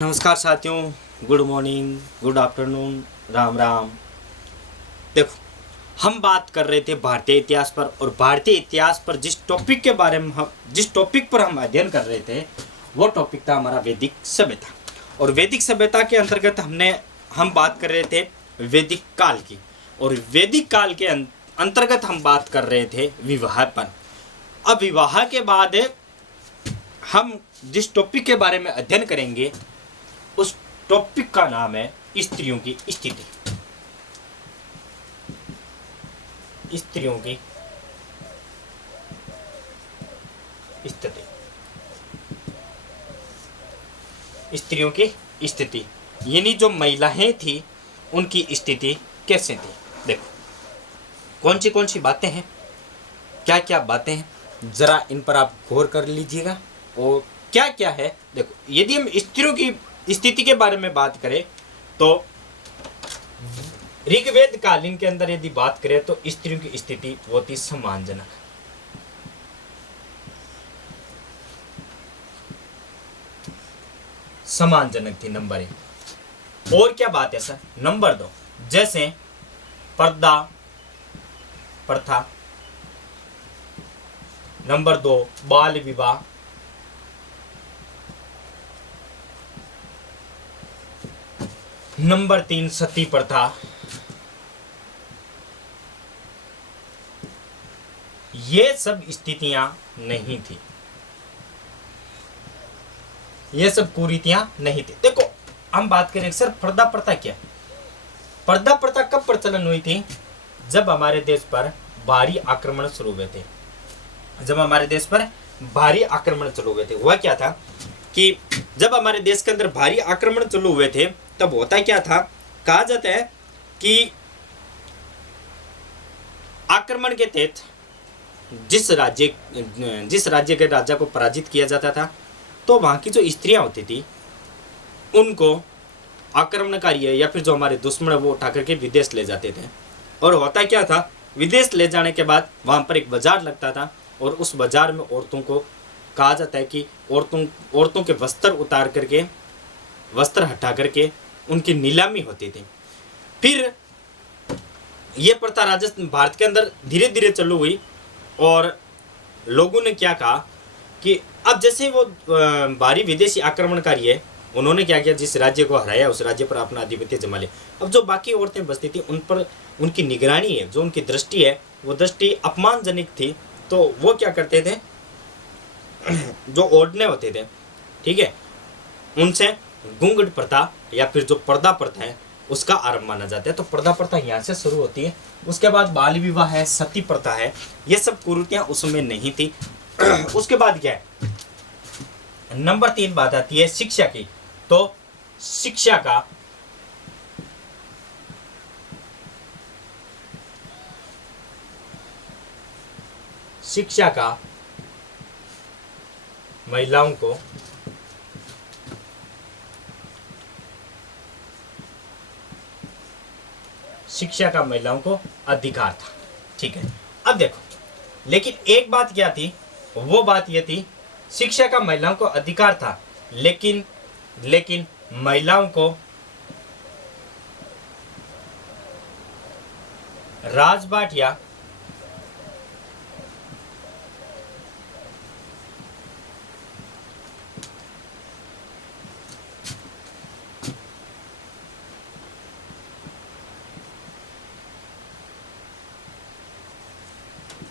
नमस्कार साथियों, good morning, good afternoon, Ram Ram. देखो, हम बात कर रहे थे भारतीय इतिहास पर, और भारतीय इतिहास पर जिस टॉपिक पर हम अध्ययन कर रहे थे वो टॉपिक था हमारा वैदिक सभ्यता। और वैदिक सभ्यता के अंतर्गत हम बात कर रहे थे वैदिक काल की, और वैदिक काल के अंतर्गत हम बात कर रहे थे विवाह पर। अब विवाह के बाद हम जिस टॉपिक के बारे में अध्ययन करेंगे उस टॉपिक का नाम है स्त्रियों की स्थिति। स्त्रियों की स्थिति स्त्रियों की स्थिति यानी जो महिलाएं थी उनकी स्थिति कैसे थी। देखो, कौन सी बातें हैं, क्या क्या बातें हैं, जरा इन पर आप गौर कर लीजिएगा। और क्या क्या है, देखो, यदि हम स्त्रियों की स्थिति के बारे में बात करें तो ऋग्वेद कालीन के अंदर यदि बात करें तो स्त्रियों की स्थिति बहुत ही सम्मानजनक, थी। नंबर 1। और क्या बात है सर? नंबर 2, जैसे पर्दा प्रथा। नंबर 2, बाल विवाह। नंबर 3, सती प्रथा। ये सब स्थितियां नहीं थी, ये सब कुरीतियां नहीं थी। देखो, हम बात करें सर पर्दा प्रथा क्या। पर्दा प्रथा कब प्रचलन हुई थी? जब हमारे देश पर भारी आक्रमण शुरू हुए थे। हुआ क्या था कि जब हमारे देश के अंदर भारी आक्रमण चालू हुए थे तब होता क्या था, कहा जाता है कि आक्रमण के तहत जिस राज्य के राजा को पराजित किया जाता था तो वहां की जो स्त्रियां होती थी उनको आक्रमणकारी या फिर जो हमारे दुश्मन है वो उठा करके विदेश ले जाते थे। और होता क्या था, विदेश ले जाने के बाद वहां पर एक बाजार लगता था, और उस बाजार में औरतों को कहा जाता है कि औरतों के वस्त्र हटा करके उनकी नीलामी होती थी। फिर ये प्रथा राजस्थान भारत के अंदर धीरे धीरे चालू हुई, और लोगों ने क्या कहा कि अब जैसे वो भारी विदेशी आक्रमणकारी है, उन्होंने क्या किया, जिस राज्य को हराया उस राज्य पर अपना आधिपत्य जमा लिया। अब जो बाकी औरतें बसती थी उन पर उनकी निगरानी है, जो उनकी दृष्टि है वो दृष्टि अपमानजनक थी। तो वो क्या करते थे, जो ओढ़ने होते थे, ठीक है, उनसे घूंघट प्रथा या फिर जो पर्दा प्रथा है उसका आरंभ माना जाता है। तो पर्दा प्रथा यहाँ से शुरू होती है। उसके बाद बाल विवाह है, सती प्रथा है, ये सब कुरीतियां उसमें नहीं थी। उसके बाद क्या है, नंबर 3 बात आती है शिक्षा की। तो शिक्षा का महिलाओं को अधिकार था। ठीक है, अब देखो, लेकिन एक बात क्या थी, वो बात ये थी, शिक्षा का महिलाओं को अधिकार था, लेकिन महिलाओं को राजपाट या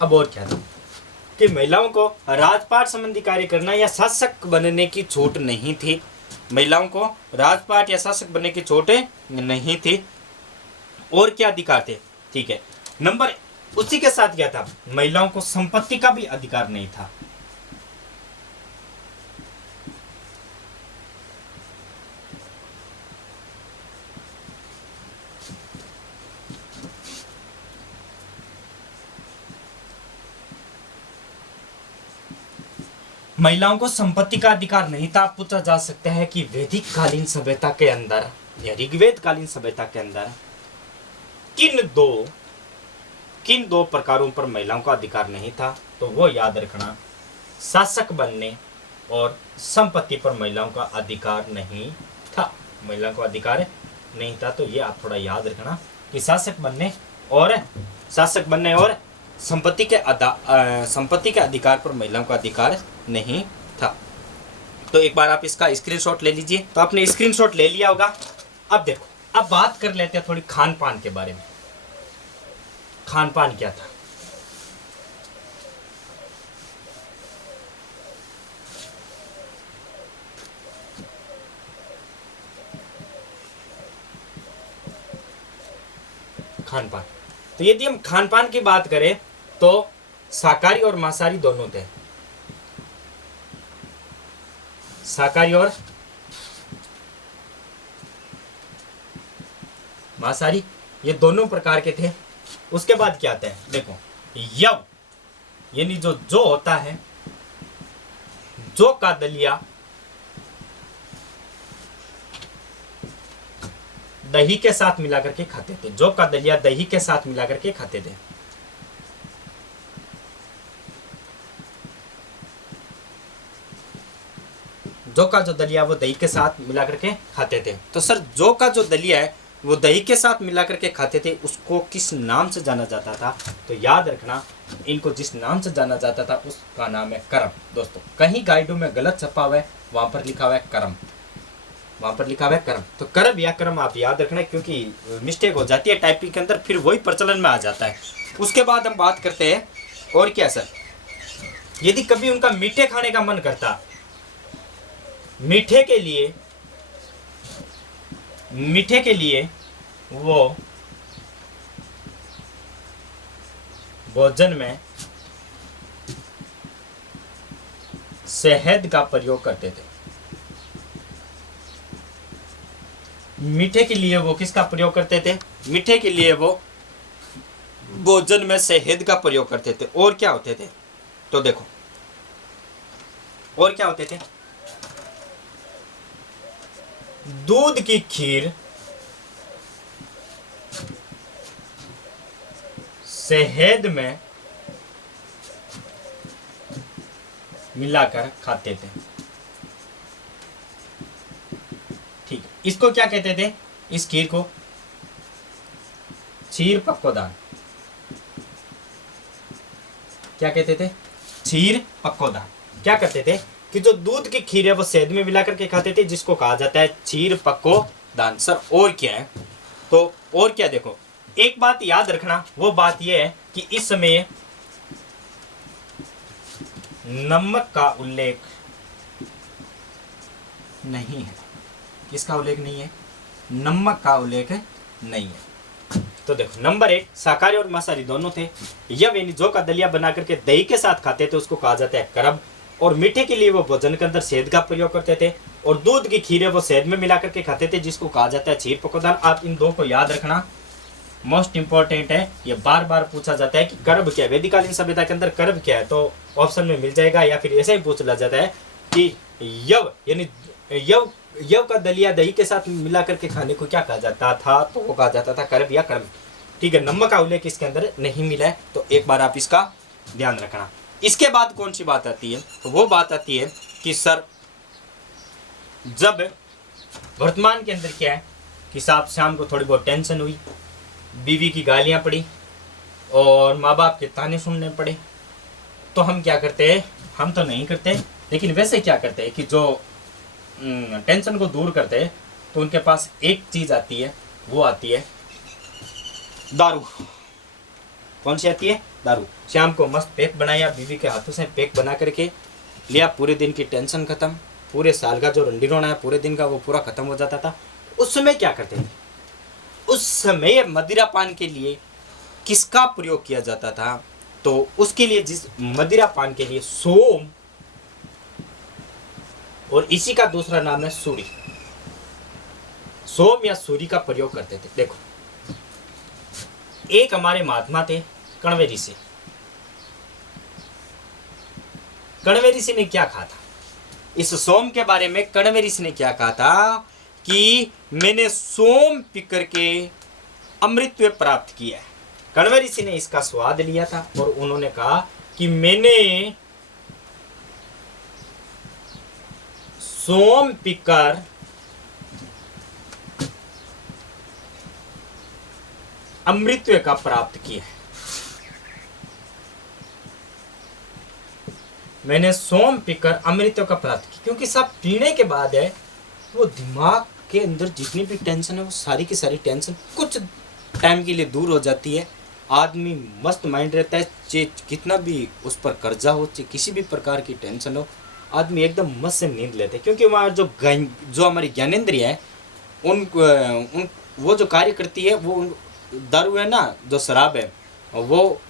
अब और क्या था कि महिलाओं को राजपाट संबंधी कार्य करना या शासक बनने की छूट नहीं थी। महिलाओं को राजपाट या शासक बनने की छूट नहीं थी। और क्या अधिकार थे? ठीक है, नंबर उसी के साथ क्या था, महिलाओं को संपत्ति का भी अधिकार नहीं था। महिलाओं को संपत्ति का अधिकार नहीं था। पूछा जा सकता है कि वैदिक कालीन सभ्यता के अंदर या ऋग्वेद कालीन सभ्यता के अंदर किन दो प्रकारों पर महिलाओं का अधिकार नहीं था। तो वो याद रखना, शासक बनने और संपत्ति पर महिलाओं का अधिकार नहीं था, महिला को अधिकार नहीं था। तो ये आप थोड़ा याद रखना कि शासक बनने और संपत्ति के अधिकार पर महिलाओं का अधिकार नहीं था। तो एक बार आप इसका स्क्रीनशॉट ले लीजिए। तो आपने स्क्रीनशॉट ले लिया होगा। अब देखो, अब बात कर लेते हैं थोड़ी खान पान के बारे में। खान पान क्या था? खान पान, तो यदि हम खान पान की बात करें तो शाकाहारी और मांसाहारी दोनों थे। शाकाहारी और मांसाहारी ये दोनों प्रकार के थे। उसके बाद क्या आता है? देखो, यव यानी जो होता है, जो का दलिया दही के साथ मिलाकर के खाते थे। जो का दलिया दही के साथ मिलाकर के खाते थे। जो का जो दलिया वो दही के साथ मिलाकर के खाते थे। तो सर, जो का जो दलिया है वो दही के साथ मिलाकर के खाते थे, उसको किस नाम से जाना जाता था? तो याद रखना, इनको जिस नाम से जाना जाता था उसका नाम है करम। दोस्तों, कहीं गाइडों में गलत छपा हुआ है, वहां पर लिखा हुआ है करम, वहां पर लिखा हुआ है करम। तो करम या करम आप याद रखना, क्योंकि मिस्टेक हो जाती है टाइपिंग के अंदर, फिर वही प्रचलन में आ जाता है। उसके बाद हम बात करते हैं और क्या सर, यदि कभी उनका मीठे खाने का मन करता, मीठे के लिए वो भोजन में शहद का प्रयोग करते थे। मीठे के लिए वो किसका प्रयोग करते थे? मीठे के लिए वो भोजन में शहद का प्रयोग करते थे। और क्या होते थे? तो देखो, और क्या होते थे? दूध की खीर, शहद में मिलाकर खाते थे। ठीक है, इसको क्या कहते थे? इस खीर को क्षीर पक्वदान। क्या कहते थे? क्षीर पक्वदान। क्या करते थे कि जो दूध की खीर है वो शहद में मिलाकर के खाते थे, जिसको कहा जाता है क्षीर पक्वदान। सर, और क्या है? तो और क्या, देखो, एक बात याद रखना, वो बात यह है कि इस समय नमक का उल्लेख नहीं है। किसका उल्लेख नहीं है? नमक का उल्लेख नहीं है। तो देखो, नंबर 1, शाकाहारी और मांसाहारी दोनों थे। यव यानी जो का दलिया बना करके दही के साथ खाते थे, उसको कहा जाता है करब। और मीठे के लिए वो भोजन के अंदर शहद का प्रयोग करते थे। और दूध की खीर है वो शहद में मिला करके खाते थे, जिसको कहा जाता है क्षीर पक्वदान। आप इन दो को याद रखना, मोस्ट इंपॉर्टेंट है। ये बार बार पूछा जाता है कि कर्ब क्या है, वैदिकालीन सभ्यता के अंदर कर्ब क्या है, तो ऑप्शन में मिल जाएगा। या फिर ऐसे ही पूछ लिया जाता है कि यव यानी यव का दलिया दही के साथ मिला करके खाने को क्या कहा जाता था? तो वो कहा जाता था कर्ब या कर्म। ठीक है, नमक का उल्लेख इसके अंदर नहीं मिला है, तो एक बार आप इसका ध्यान रखना। इसके बाद कौन सी बात आती है? तो वो बात आती है कि सर, जब वर्तमान के अंदर क्या है कि साहब शाम को थोड़ी बहुत टेंशन हुई, बीवी की गालियां पड़ी और माँ बाप के ताने सुनने पड़े, तो हम क्या करते हैं? हम तो नहीं करते, लेकिन वैसे क्या करते हैं कि जो टेंशन को दूर करते हैं, तो उनके पास एक चीज़ आती है, वो आती है दारू। कौन सी आती है? दारू। शाम को मस्त पैक बनाया, बीवी के हाथों से पैक बना करके लिया, पूरे दिन की टेंशन खत्म, पूरे साल का जो रंडी रोना है पूरे दिन का वो पूरा खत्म हो जाता था। उस समय क्या करते थे? उस समय मदिरा पान के लिए किसका प्रयोग किया जाता था? तो उसके लिए जिस मदिरा पान के लिए सोम, और इसी का दूसरा नाम है सूरी, सोम या सूरी का प्रयोग करते थे। देखो, एक हमारे महात्मा थे कण्व ऋषि। कण्व ऋषि ने क्या कहा था? इस सोम के बारे में कण्व ऋषि ने क्या कहा था कि मैंने सोम पी करके अमृतत्व प्राप्त किया है। कण्व ऋषि ने इसका स्वाद लिया था और उन्होंने कहा कि मैंने सोम पीकर अमृतत्व का प्राप्त किया है। मैंने सोम पीकर अमृतत्व का प्राप्त किया, क्योंकि सब पीने के बाद है वो दिमाग के अंदर जितनी भी टेंशन है वो सारी की सारी टेंशन कुछ टाइम के लिए दूर हो जाती है। आदमी मस्त माइंड रहता है, चाहे कितना भी उस पर कर्जा हो, चाहे किसी भी प्रकार की टेंशन हो, आदमी एकदम मस्त से नींद लेते हैं। क्योंकि वहाँ जो हमारी ज्ञानेंद्रिय है उन वो जो कार्य करती है, वो दारू है ना, जो शराब है, वो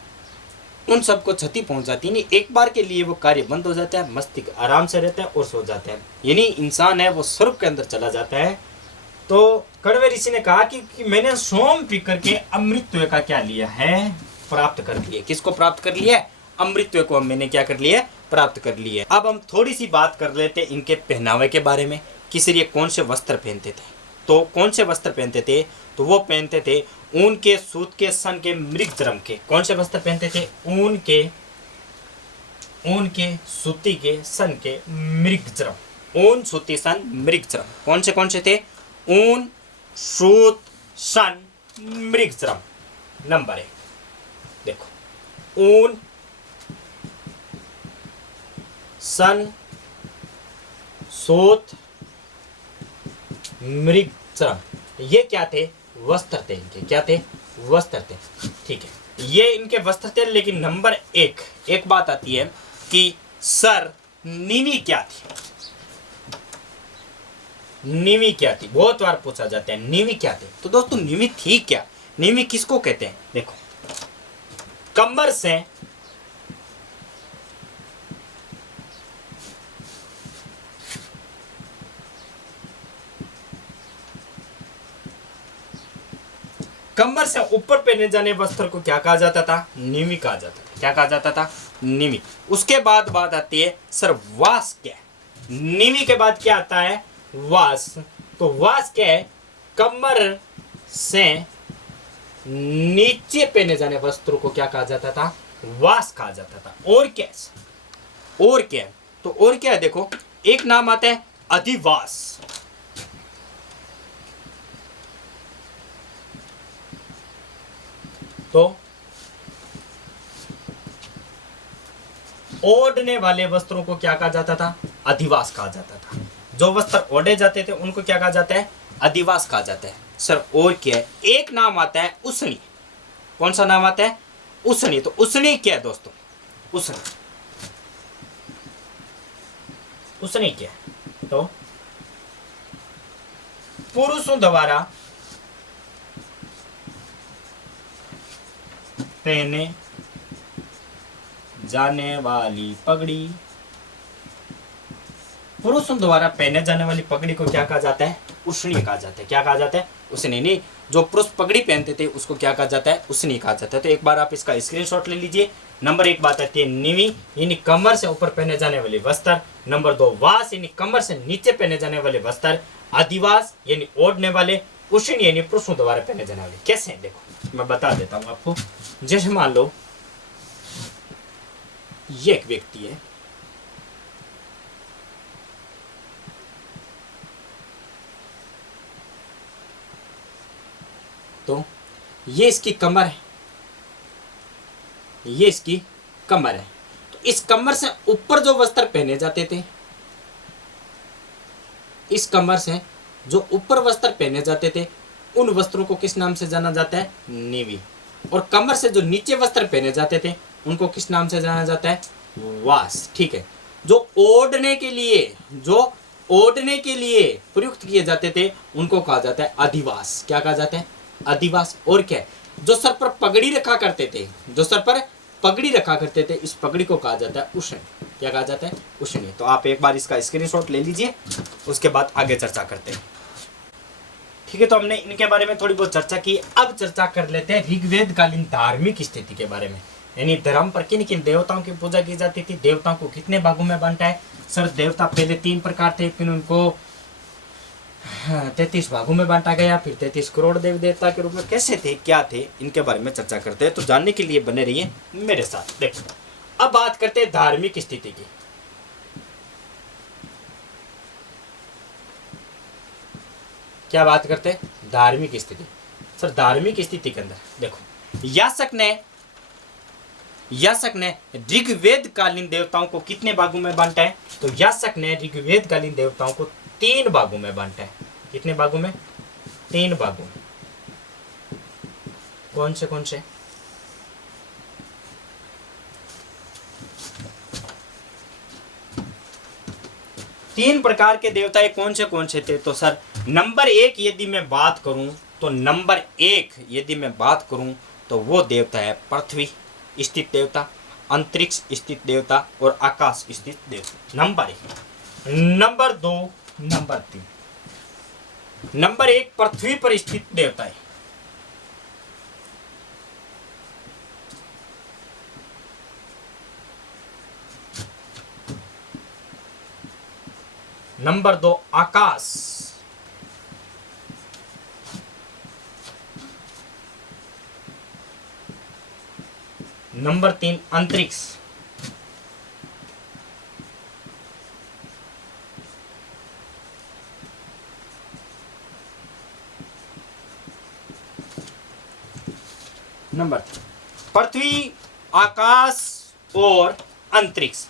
उन सबको क्षति पहुंचाती नहीं। एक बार के लिए वो कार्य बंद हो जाता है, मस्तिष्क आराम से रहता है और सो जाता है, यानी इंसान है वो स्वर्ग के अंदर चला जाता है। तो कड़वे ऋषि ने कहा कि मैंने सोम पी करके अमृतत्व का क्या लिया है, प्राप्त कर लिया। किसको प्राप्त कर लिया है? अमृतत्व को मैंने क्या कर लिया है, प्राप्त कर लिया है। अब हम थोड़ी सी बात कर लेते हैं इनके पहनावे के बारे में, किस लिए कौन से वस्त्र पहनते थे। तो कौन से वस्त्र पहनते थे? तो वो पहनते थे ऊन के, सूत के, सन के, मृगचर्म के। कौन से वस्त्र पहनते थे? ऊन के, सूती के, सन के, मृगचर्म। ऊन, सूती, सन, मृगचर्म। कौन से थे? ऊन, सूत, सन, मृगचर्म। नंबर 1 देखो, ऊन, सन, सूत, मृगचर्म, ये क्या थे? वस्त्र थे इनके। क्या थे? वस्त्र थे। ठीक है, ये इनके वस्त्र थे। लेकिन नंबर 1 एक बात आती है कि सर नीवी क्या थी? नीवी क्या थी? बहुत बार पूछा जाता है नीवी क्या थी। तो दोस्तों नीवी थी क्या? नीवी किसको कहते हैं? देखो, कमर से कमर से ऊपर पहने जाने वस्त्र को क्या कहा जाता था? नीवी कहा जाता था। क्या कहा जाता था? नीवी। उसके बाद बात आती है सर वास क्या है? नीवी के बाद क्या आता है? वास। तो वास क्या है? कमर से नीचे पहने जाने वस्त्रों को क्या कहा जाता था? वास कहा जाता था। और क्या है? और क्या है? तो और क्या है? देखो, एक नाम आता है अधिवास। तो ओढ़ने वाले वस्त्रों को क्या कहा जाता था? अधिवास कहा जाता था। जो वस्त्र ओढ़े जाते थे उनको क्या कहा जाता है? अधिवास कहा जाता है। सर और क्या है? एक नाम आता है उसनी। कौन सा नाम आता है? उसनी। तो उसनी क्या है दोस्तों? उसनी क्या है? तो पुरुषों द्वारा पहने जाने वाली पगड़ी। पुरुषों द्वारा पहने जाने वाली पगड़ी को क्या कहा जाता है? उसनी कहा जाता है। क्या कहा जाता है? उसनी। नहीं, जो पुरुष पगड़ी पहनते थे उसको क्या कहा जाता है? उसनी कहा जाता है। तो एक बार आप इसका स्क्रीनशॉट ले लीजिए। नंबर 1 बात आती है नीवी, यानी कमर से ऊपर पहने जाने वाले वस्त्र। नंबर 2 वास, यानी कमर से नीचे पहने जाने वाले वस्त्र। अधिवास यानी ओढ़ने वाले। उष्ण यानी पुरुषों द्वारा पहने जाने वाले। कैसे हैं देखो, मैं बता देता हूं आपको। जैसे मान लो ये एक व्यक्ति है, तो ये इसकी कमर है, ये इसकी कमर है। तो इस कमर से ऊपर जो वस्त्र पहने जाते थे, इस कमर से जो ऊपर वस्त्र पहने जाते थे उन वस्त्रों को किस नाम से जाना जाता है? नीवी। और कमर से जो नीचे वस्त्र पहने जाते थे उनको किस नाम से जाना जाता है? वास। ठीक है, जो ओढ़ने के लिए प्रयुक्त किए जाते थे उनको कहा जाता है अधिवास। क्या कहा जाता है? अधिवास। और क्या है? जो सर पर पगड़ी रखा करते थे, इस पगड़ी को कहा जाता है उष्ण। क्या कहा जाता है? उष्ण। तो आप एक बार इसका स्क्रीनशॉट ले लीजिए, उसके बाद आगे चर्चा करते हैं। ठीक है, तो हमने इनके बारे में थोड़ी बहुत चर्चा की। अब चर्चा कर लेते हैं ऋग्वेद कालीन धार्मिक स्थिति के बारे में, यानी धर्म पर किन किन देवताओं की पूजा की जाती थी, देवताओं को कितने भागों में बांटा है। सर देवता पहले 3 प्रकार थे, फिर उनको 33 भागों में बांटा गया, फिर 33 करोड़ देवी देवता के रूप में कैसे थे, क्या थे, इनके बारे में चर्चा करते हैं। तो जानने के लिए बने रहिए मेरे साथ। देखो, अब बात करते हैं धार्मिक स्थिति की। क्या बात करते हैं? धार्मिक स्थिति। सर धार्मिक स्थिति के अंदर देखो, यास्क ने ऋग्वेद कालीन देवताओं को कितने भागों में बांटा है? तो यास्क ने ऋग्वेद कालीन देवताओं को 3 भागों में बांटा है। कितने भागों में? 3 भागों में। कौन से? तीन प्रकार के देवता कौन से थे? तो सर नंबर 1 यदि मैं बात करूं तो वो देवता है पृथ्वी स्थित देवता, अंतरिक्ष स्थित देवता और आकाश स्थित देवता। नंबर 1। Number 2, number 3। नंबर 1 पृथ्वी पर स्थित देवता है। नंबर 2 आकाश। नंबर 3 अंतरिक्ष। नंबर पृथ्वी, आकाश और अंतरिक्ष।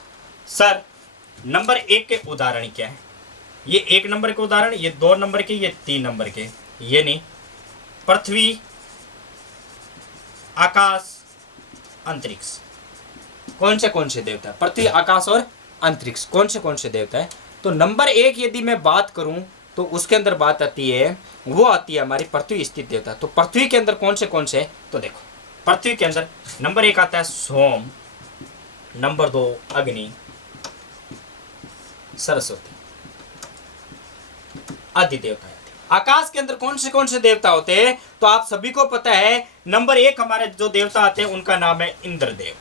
सर नंबर 1 के उदाहरण क्या है? ये 1 नंबर के उदाहरण, ये 2 नंबर के, ये 3 नंबर के। ये नहीं, पृथ्वी, आकाश, अंतरिक्ष। कौन से देवता है? पृथ्वी, आकाश और अंतरिक्ष कौन से देवता है? तो नंबर 1 यदि मैं बात करूं तो उसके अंदर बात आती है, वो आती है हमारी पृथ्वी स्थित देवता। तो पृथ्वी के अंदर कौन से? तो देखो, पृथ्वी के अंदर नंबर 1 आता है सोम, नंबर 2 अग्नि, सरस्वती आदि देवता है। आकाश के अंदर कौन से देवता होते हैं? तो आप सभी को पता है, नंबर 1 हमारे जो देवता आते हैं उनका नाम है इंद्रदेव।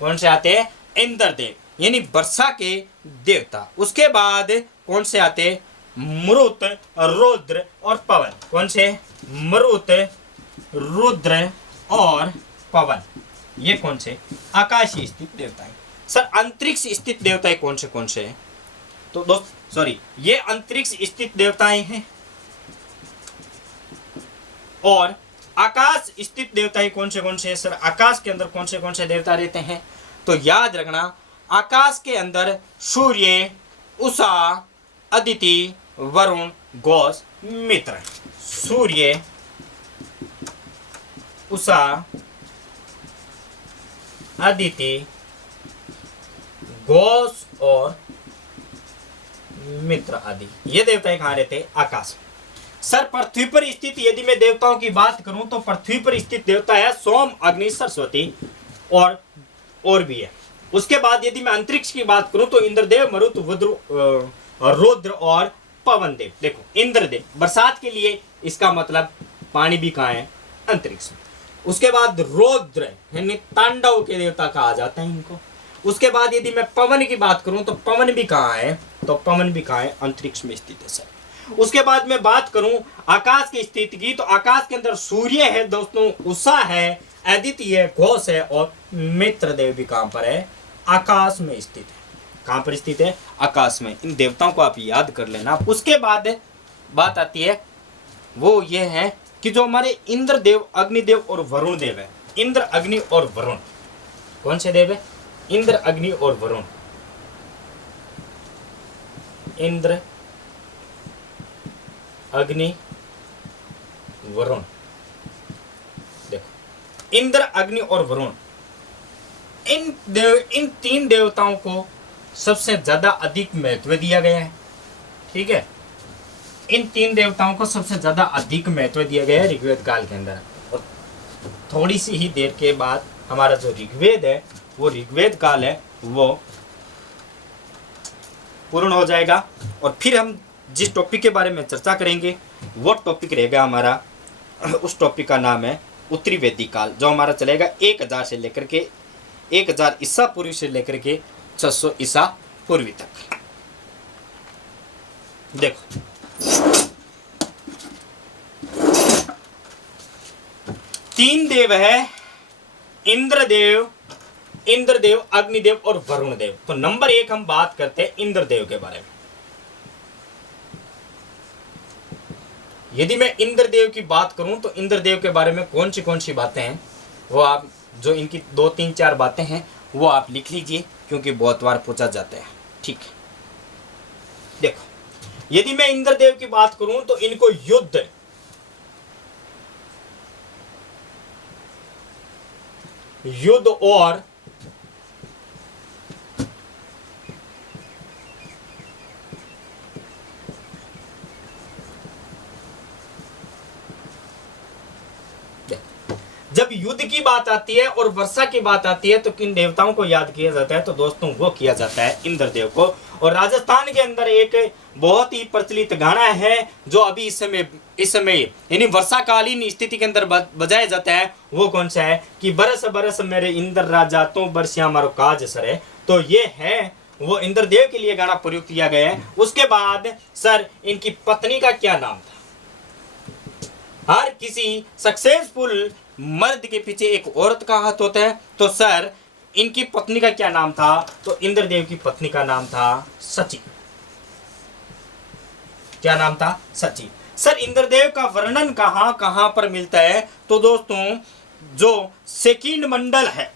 कौन से आते हैं? इंद्रदेव, यानी वर्षा के देवता। उसके बाद कौन से आते? मरुत, रुद्र और पवन। कौन से? मरुत, रुद्र और पवन। ये कौन से? आकाशीय स्थित देवता है। सर अंतरिक्ष स्थित देवताएं कौन से हैं? तो दोस्त सॉरी, ये अंतरिक्ष स्थित देवताएं हैं। और आकाश स्थित देवताएं कौन से हैं? सर आकाश के अंदर कौन से देवता रहते हैं? तो याद रखना, आकाश के अंदर सूर्य, उषा, अदिति, वरुण, घोष, मित्र। सूर्य, उषा, अदिति, घोष और मित्र आदि, ये देवताएं कहाँ रहते हैं? आकाश। सर पृथ्वी पर स्थित यदि मैं देवताओं की बात करूं तो पृथ्वी पर स्थित देवता है सोम, अग्नि, सरस्वती और भी है। उसके बाद यदि मैं अंतरिक्ष की बात करूं तो इंद्रदेव, मरुत, रुद्र और पवन देव। देखो इंद्रदेव बरसात के लिए, इसका मतलब पानी भी कहाँ है? अंतरिक्ष में। उसके बाद रुद्र यानी तांडव के देवता कहा जाता है इनको। उसके बाद यदि मैं पवन की बात करूं तो पवन भी कहाँ है? तो पवन भी कहाँ है? अंतरिक्ष में स्थित है सर। उसके बाद मैं बात करूं आकाश की स्थिति की, तो आकाश के अंदर सूर्य है दोस्तों, उषा है, अदिति है, घोष है और मित्रदेव भी कहां पर है? आकाश में स्थित है। कहां पर स्थित है? आकाश में। इन देवताओं को आप याद कर लेना। उसके बाद बात आती है, वो ये है कि जो हमारे इंद्रदेव, अग्निदेव और वरुण देव है। इंद्र, अग्नि और वरुण कौन से देव है? इंद्र, अग्नि और वरुण। इंद्र, अग्नि, वरुण। देखो इंद्र, अग्नि और वरुण, इन 3 देवताओं को सबसे ज्यादा अधिक महत्व दिया गया है। ठीक है, इन 3 देवताओं को सबसे ज्यादा अधिक महत्व दिया गया है ऋग्वेद काल के अंदर। और थोड़ी सी ही देर के बाद हमारा जो ऋग्वेद है, वो ऋग्वेद काल है, वो पूर्ण हो जाएगा। और फिर हम जिस टॉपिक के बारे में चर्चा करेंगे वो टॉपिक रहेगा हमारा, उस टॉपिक का नाम है उत्तरी वैदिक काल, जो हमारा चलेगा 1000 से लेकर के 1000 ईसा पूर्व से लेकर के 600 ईसा पूर्वी तक। देखो तीन देव है, इंद्रदेव, अग्निदेव और वरुण देव। तो नंबर 1 हम बात करते हैं इंद्रदेव के बारे में। यदि मैं इंद्रदेव की बात करूं तो इंद्रदेव के बारे में कौन सी बातें हैं, वो आप जो इनकी 2 3 4 बातें हैं वो आप लिख लीजिए, क्योंकि बहुत बार पूछा जाता है। ठीक है, देखो, यदि मैं इंद्रदेव की बात करूं तो इनको युद्ध और जब युद्ध की बात आती है और वर्षा की बात आती है तो किन देवताओं को याद किया जाता है, तो दोस्तों वो किया जाता है इंद्रदेव को। और राजस्थान के अंदर एक बहुत ही प्रचलित गाना है जो अभी इस समय यानी वर्षाकालीन स्थिति के अंदर बजाया जाता है, वो कौन सा है कि बरस बरस मेरे इंद्र राजा तो बरसिया मारो काज सरे। तो ये है वो इंद्रदेव के लिए गाना प्रयुक्त किया गया है। उसके बाद सर इनकी पत्नी का क्या नाम था? हर किसी सक्सेसफुल मर्द के पीछे एक औरत का हाथ होता है, तो सर इनकी पत्नी का क्या नाम था? तो इंद्रदेव की पत्नी का नाम था सची। क्या नाम था? सची। सर इंद्रदेव का वर्णन कहां कहां पर मिलता है? तो दोस्तों जो सेकंड मंडल है,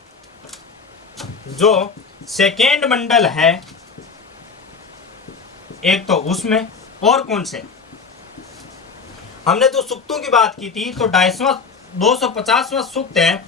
जो सेकंड मंडल है एक तो उसमें, और कौन से हमने जो सूक्तों की बात की थी तो 250वां सूक्त है,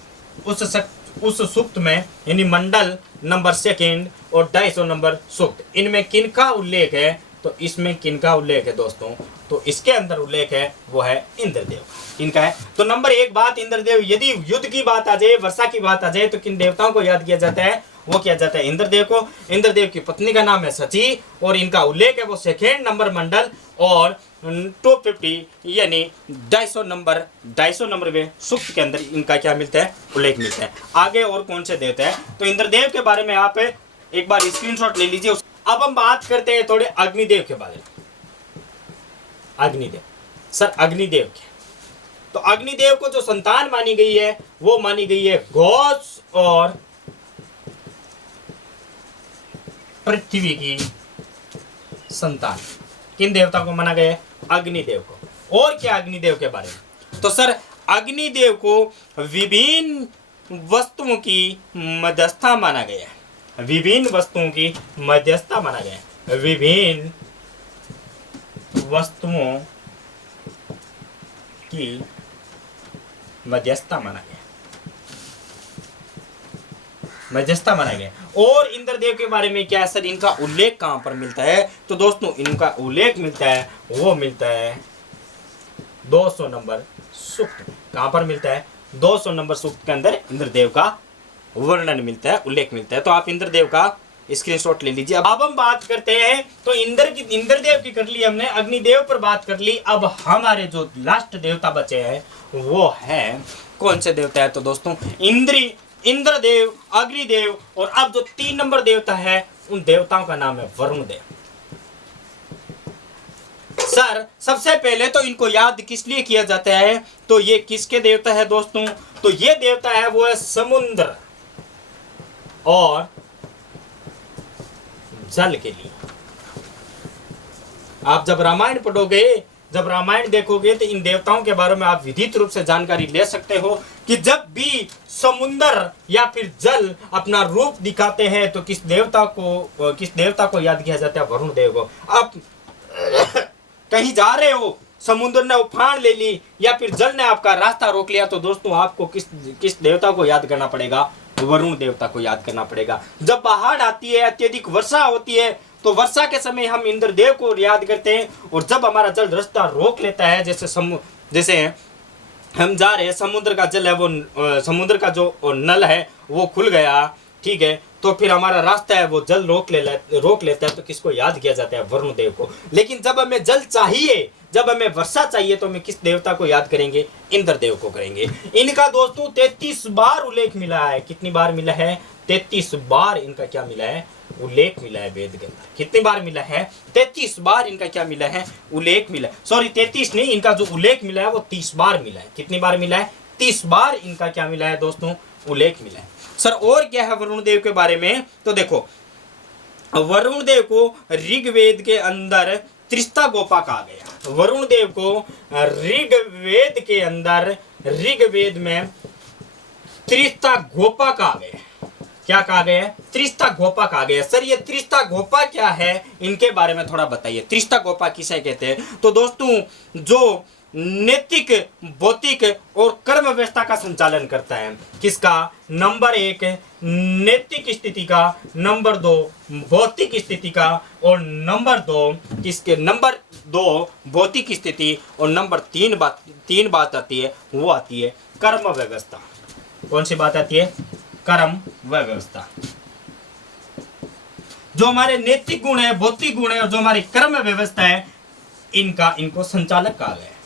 उस सूक्त में यानी मंडल नंबर 2 और 250 नंबर सूक्त, इनमें किनका उल्लेख है? तो इसमें किनका उल्लेख है दोस्तों? तो इसके अंदर उल्लेख है वो है इंद्रदेव। किनका है? तो नंबर 1 बात इंद्रदेव। यदि युद्ध की बात आ जाए, वर्षा की बात आ जाए, तो किन देवताओं को याद किया जाता है? वो किया जाता है इंद्रदेव को। इंद्रदेव की पत्नी का नाम है सची और इनका उल्लेख है वो 2 नंबर मंडल और 250 यानी 250 नंबर में सूक्त के अंदर इनका क्या मिलता है? उल्लेख मिलता है। आगे और कौन से देवता है? तो इंद्रदेव के बारे में आप एक बार स्क्रीनशॉट ले लीजिए। अब हम बात करते हैं थोड़े अग्निदेव के बारे में। अग्निदेव, सर अग्निदेव क्या? तो अग्निदेव को जो संतान मानी गई है वो मानी गई है घोष और पृथ्वी की संतान। किन देवता को माना गया है? अग्निदेव को। और क्या अग्निदेव के बारे में? तो सर अग्निदेव को विभिन्न वस्तुओं की मध्यस्थता माना गया है। विभिन्न वस्तुओं की मध्यस्थता माना गया है। विभिन्न वस्तुओं की मध्यस्थता माना गया, मध्यस्थता माना गया। और इंद्रदेव के बारे में क्या है सर? इनका उल्लेख कहां पर मिलता है? तो दोस्तों इनका उल्लेख मिलता है, वो मिलता है 200 नंबर सूक्त। कहां पर मिलता है? 200 नंबर सूक्त के अंदर इंद्रदेव का वर्णन मिलता है, उल्लेख मिलता है। तो आप इंद्रदेव का स्क्रीनशॉट ले लीजिए। अब हम बात करते हैं तो इंद्रदेव की कर ली हमने, अग्निदेव पर बात कर ली। अब हमारे जो लास्ट देवता बचे हैं वो है कौन से देवता है? तो दोस्तों इंद्रदेव, अग्निदेव और अब जो 3 नंबर देवता है उन देवताओं का नाम है वरुण देव। सर सबसे पहले तो इनको याद किस लिए किया जाता है? तो ये किसके देवता है दोस्तों? तो ये देवता है वो है समुद्र और जल के लिए। आप जब रामायण पढ़ोगे, जब रामायण देखोगे तो इन देवताओं के बारे में आप विधित रूप से जानकारी ले सकते हो कि जब भी समुद्र या फिर जल अपना रूप दिखाते हैं तो किस देवता को याद किया जाता है? वरुण देव को। आप कहीं जा रहे हो, समुद्र ने उफान ले ली या फिर जल ने आपका रास्ता रोक लिया, तो दोस्तों आपको किस देवता को याद करना पड़ेगा? वरुण देवता को याद करना पड़ेगा। जब बाढ़ आती है, अत्यधिक वर्षा होती है, तो वर्षा के समय हम इंद्रदेव को याद करते हैं। और जब हमारा जल रास्ता रोक लेता है, जैसे हम जा रहे हैं, समुद्र का जल है वो, समुद्र का जो नल है वो खुल गया, ठीक है, तो फिर हमारा रास्ता है वो जल रोक लेता है, तो किसको याद किया जाता है? वरुण देव को। लेकिन जब हमें जल चाहिए, जब हमें वर्षा चाहिए, तो हमें किस देवता को याद करेंगे? इंद्रदेव को करेंगे। इनका दोस्तों 33 बार उल्लेख मिला है। कितनी बार मिला है? 33 बार इनका क्या मिला है? उल्लेख मिला है वेद के अंदर। कितनी बार मिला है? 33 बार इनका क्या मिला है? उल्लेख मिला है। सॉरी 33 नहीं, इनका जो उल्लेख मिला है वो 30 बार मिला है। कितनी बार मिला है? 30 बार इनका क्या मिला है दोस्तों? उल्लेख मिला है। सर और क्या है वरुण देव के बारे में? तो देखो वरुण देव को ऋग्वेद के अंदर त्रिस्ता गोपा कहा गया। वरुण देव को ऋग्वेद के अंदर, ऋग्वेद में त्रिस्ता गोपा कहा गया। क्या कहा गया? त्रिस्ता गोपा कहा गया। सर ये त्रिस्ता गोपा क्या है, इनके बारे में थोड़ा बताइए। त्रिस्ता गोपा किसे कहते हैं? तो दोस्तों जो नैतिक, भौतिक और कर्म व्यवस्था का संचालन करता है। किसका? नंबर 1 नैतिक स्थिति का, नंबर 2 भौतिक स्थिति का, और नंबर 2 किसके? नंबर 2 भौतिक स्थिति, और नंबर 3 बात आती है, वो आती है कर्म व्यवस्था। कौन सी बात आती है? कर्म व्यवस्था। जो हमारे नैतिक गुण है, भौतिक गुण है, और जो हमारी कर्म व्यवस्था है, इनको संचालक कहा गया है।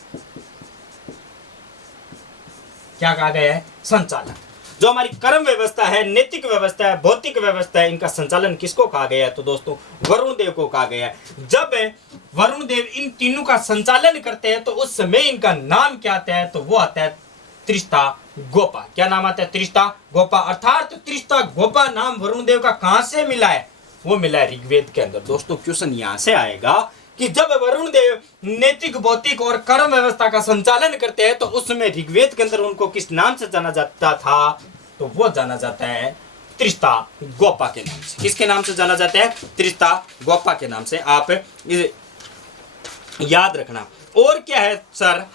क्या कहा गया है? संचालक। जो हमारी कर्म व्यवस्था है, नैतिक व्यवस्था है, भौतिक व्यवस्था है, इनका संचालन किसको कहा गया है? तो दोस्तों वरुण देव को कहा गया है। जब वरुण देव इन तीनों का संचालन करते हैं तो उस समय इनका नाम क्या आता है? तो वो आता है त्रिस्ता गोपा। क्या नाम आता है? त्रिस्ता गोपा। अर्थात त्रिस्ता गोपा नाम वरुण देव का कहां से मिला है? वो मिला है ऋग्वेद के अंदर। दोस्तों क्वेश्चन यहां से आएगा कि जब वरुण देव नैतिक, भौतिक और कर्म व्यवस्था का संचालन करते हैं तो उसमें ऋग्वेद के अंदर उनको किस नाम से जाना जाता था? तो वो जाना जाता है त्रिस्ता गोपा के नाम से। किसके नाम से जाना जाता है? त्रिस्ता गोपा के नाम से। आप याद रखना। और क्या है सर?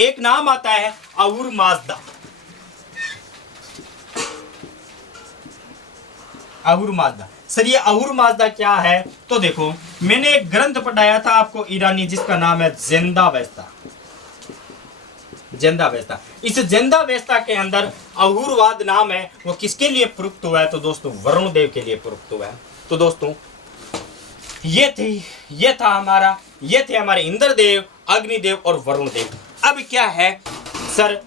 एक नाम आता है अहुर माजदा। अहुर माजदा। सर ये अहुर माजदा क्या है? तो देखो मैंने एक ग्रंथ पढ़ाया था आपको ईरानी, जिसका नाम है ज़िंदावेस्ता। ज़िंदावेस्ता। इस ज़िंदावेस्ता के अंदर अहुरवाद नाम है, वो किसके लिए प्रयुक्त हुआ है? तो दोस्तों वरुण देव के लिए प्रयुक्त हुआ है। तो दोस्तों ये थे हमारे इंद्रदेव, अग्निदेव और वरुण देव। अब क्या है सर,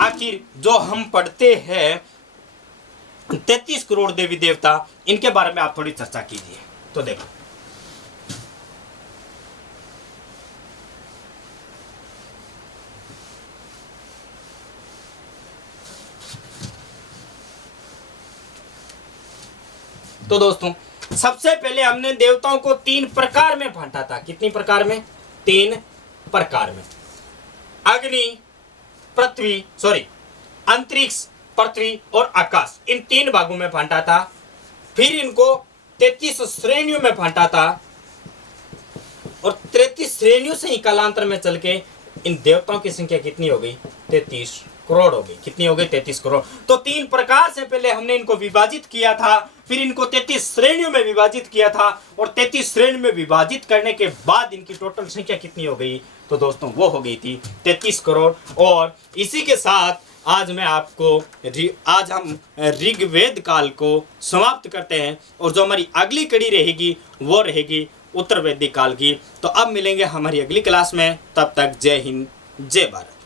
आखिर जो हम पढ़ते हैं 33 करोड़ देवी देवता, इनके बारे में आप थोड़ी चर्चा कीजिए। तो देखो तो दोस्तों सबसे पहले हमने देवताओं को 3 प्रकार में बांटा था। कितनी प्रकार में? 3 प्रकार में। अग्नि, पृथ्वी, अंतरिक्ष, पृथ्वी और आकाश, इन 3 भागों में बांटा था। फिर इनको 33 श्रेणियों में बांटा था, और 33 श्रेणियों से ही कालांतर में चल के इन देवताओं की संख्या कितनी हो गई? 33 करोड़ हो गई। कितनी हो गई? 33 करोड़। तो 3 प्रकार से पहले हमने इनको विभाजित किया था, फिर इनको 33 श्रेणियों में विभाजित किया था, और 33 श्रेणी में विभाजित करने के बाद इनकी टोटल संख्या कितनी हो गई? तो दोस्तों वो हो गई थी 33 करोड़। और इसी के साथ आज हम ऋग्वेद काल को समाप्त करते हैं, और जो हमारी अगली कड़ी रहेगी वो रहेगी उत्तर वैदिक काल की। तो अब मिलेंगे हमारी अगली क्लास में। तब तक जय हिंद, जय भारत।